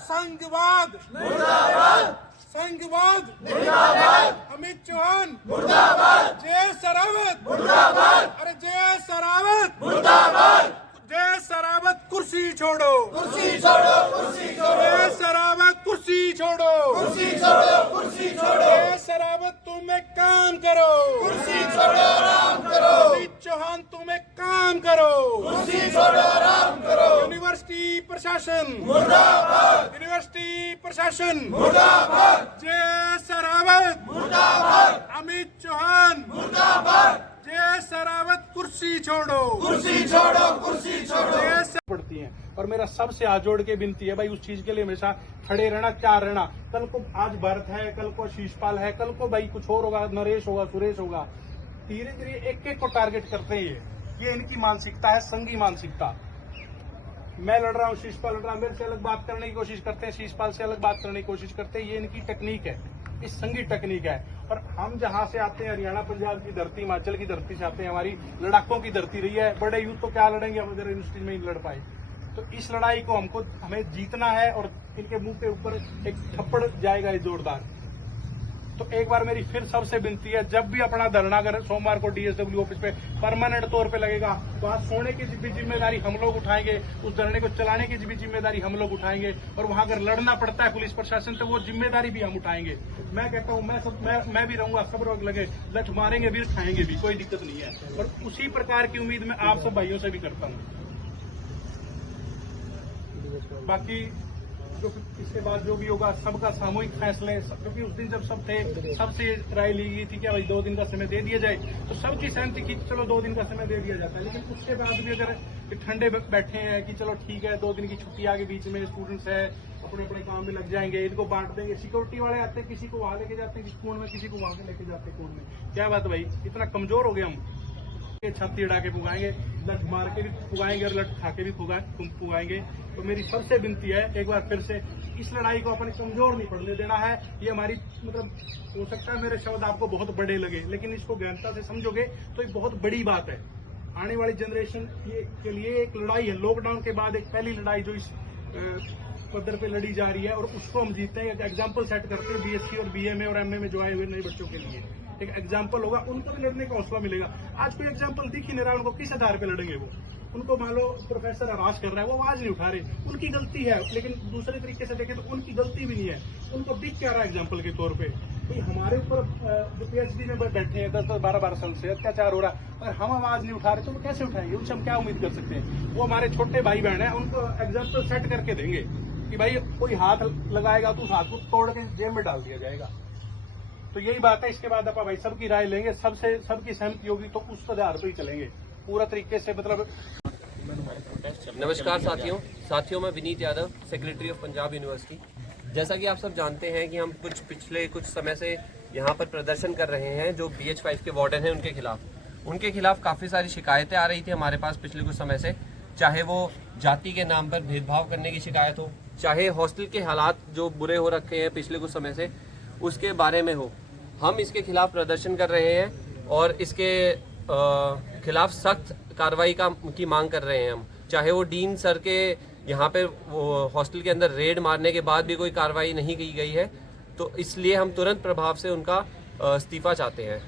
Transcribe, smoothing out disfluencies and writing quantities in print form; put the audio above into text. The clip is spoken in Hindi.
संघवाद, संघवाद, अमित चौहान, जय सरावत, अरे जय सरावत, जय सरावत, कुर्सी छोड़ो, कुर्सी छोड़ो, कुर्सी छोड़ो, जय सरावत, कुर्सी छोड़ो, कुर्सी छोड़ो, कुर्सी छोड़ो, जय सरावत, तुम एक काम करो, कुर्सी छोड़ो, आराम करो, अमित चौहान तुम एक काम करो, कुर्सी छोड़ो, आराम करो, यूनिवर्सिटी प्रशासन, मुर्दाबाद, यूनिवर्सिटी प्रशासन, मुर्दाबाद, जय सरावत, मुर्दाबाद, अमित चौहान, मुर्दाबाद, जय सरावत, कुर्सी छोड़ो, कुर्सी छोड़ो, कुर्सी छोड़ो। जय पड़ती हैं। और मेरा सबसे हाथ जोड़ के विनती है भाई, उस चीज के लिए हमेशा खड़े रहना, क्या रहना। कल को आज भरत है, कल को शीशपाल है, कल को भाई कुछ और होगा, नरेश होगा, सुरेश होगा। धीरे धीरे एक एक को टारगेट करते हैं। ये इनकी मानसिकता है, संघी मानसिकता। मैं लड़ रहा हूँ, शीशपाल लड़ रहा है, मेरे से अलग बात करने की कोशिश करते हैं, शीशपाल से अलग बात करने की कोशिश करते हैं। ये इनकी टेक्निक है, इस संघी टेक्निक है। और हम जहां से आते हैं, हरियाणा पंजाब की धरती, हिमाचल की धरती से आते हैं, हमारी लड़ाकों की धरती रही है। बड़े यूथ तो क्या लड़ेंगे, हम इधर यूनिवर्सिटी में ही लड़ पाए। तो इस लड़ाई को हमें जीतना है। और इनके मुंह के ऊपर एक थप्पड़ जाएगा ये जोरदार। तो एक बार मेरी फिर सबसे विनती है, जब भी अपना धरना अगर सोमवार को डीएसडब्ल्यू ऑफिस पे परमानेंट तौर पे लगेगा, वहां सोने की भी जिम्मेदारी हम लोग उठाएंगे, उस धरने को चलाने की भी जिम्मेदारी हम लोग उठाएंगे। और वहां अगर लड़ना पड़ता है पुलिस प्रशासन से, वो जिम्मेदारी भी हम उठाएंगे। मैं कहता हूँ मैं भी रहूंगा, सब लोग लगे, लठ मारेंगे भी, खाएंगे भी, कोई दिक्कत नहीं है। और उसी प्रकार की उम्मीद मैं आप सब भाइयों से भी करता हूँ। बाकी जो इसके बाद जो भी होगा, सबका सामूहिक फैसले, क्योंकि उस दिन जब सब थे, सबसे राय ली गई थी कि भाई 2 दिन का समय दे दिया जाए। तो सबकी सहमति की चलो 2 दिन का समय दे दिया जाता है। लेकिन उसके बाद भी अगर ठंडे बैठे हैं कि चलो ठीक है, 2 दिन की छुट्टी आगे बीच में, स्टूडेंट्स है, अपने अपने काम में लग जाएंगे, इनको बांट देंगे। सिक्योरिटी वाले आते हैं, किसी को वहां लेके जाते हैं कोर्ट में, किसी को वहां से लेके जाते हैं कोर्ट में। क्या बात भाई, इतना कमजोर हो गए हम? छाती उड़ा के पुगाएंगे, लठ मार के भी पुगाएंगे और लठ खा के भी पुगाएंगे। तो मेरी सबसे विनती है, एक बार फिर से, इस लड़ाई को अपने कमजोर नहीं पड़ने देना है। ये हमारी मतलब, हो सकता है मेरे शब्द आपको बहुत बड़े लगे, लेकिन इसको गहनता से समझोगे तो एक बहुत बड़ी बात है। आने वाली जनरेशन के लिए एक लड़ाई है। लॉकडाउन के बाद एक पहली लड़ाई जो इस पद्धर पे लड़ी जा रही है, और उसको हम जीतते हैं। एक एग्जाम्पल सेट करते हैं बीएससी और बीए में और एमए में जो आए हुए नए बच्चों के लिए। एक एग्जाम्पल होगा, उनको भी लड़ने का हौसला मिलेगा। आज कोई एग्जाम्पल दिख ही नहीं रहा, उनको किस आधार पे लड़ेंगे वो? उनको मान लो प्रोफेसर हरास कर रहा है, वो आवाज नहीं उठा रहे, उनकी गलती है। लेकिन दूसरे तरीके से देखें तो उनकी गलती भी नहीं है, उनको दिख क्या रहा है एग्जाम्पल के तौर पे? तो हमारे ऊपर जो पीएचडी में बैठे हैं 10-10, 12-12 साल से अत्याचार हो रहा है, और हम आवाज नहीं उठा रहे, तो वो कैसे उठाएंगे? उनसे हम क्या उम्मीद कर सकते हैं? वो हमारे छोटे भाई बहन है, उनको एग्जाम्पल सेट करके देंगे कि भाई कोई हाथ लगाएगा तो उस हाथ को तोड़ के जेल में डाल दिया जाएगा। तो यही बात है। इसके बाद आप भाई सबकी राय लेंगे, सबकी सहमति होगी तो उस आधार पर ही चलेंगे पूरा तरीके से। मतलब नमस्कार साथियों, मैं Vineet Yadav, secretary of Punjab university. जैसा कि आप सब जानते हैं कि हम पिछले कुछ समय से यहाँ पर प्रदर्शन कर रहे हैं। जो BH5 के वार्डन हैं उनके खिलाफ काफ़ी सारी शिकायतें आ रही थी हमारे पास पिछले कुछ समय से। चाहे वो जाति के नाम पर भेदभाव करने की शिकायत हो, चाहे हॉस्टल के हालात जो बुरे हो रखे हैं पिछले कुछ समय से उसके बारे में हो। हम इसके खिलाफ प्रदर्शन कर रहे हैं और इसके खिलाफ सख्त कार्रवाई की मांग कर रहे हैं हम। चाहे वो डीन सर के यहाँ पे वो हॉस्टल के अंदर रेड मारने के बाद भी कोई कार्रवाई नहीं की गई है, तो इसलिए हम तुरंत प्रभाव से उनका इस्तीफा चाहते हैं।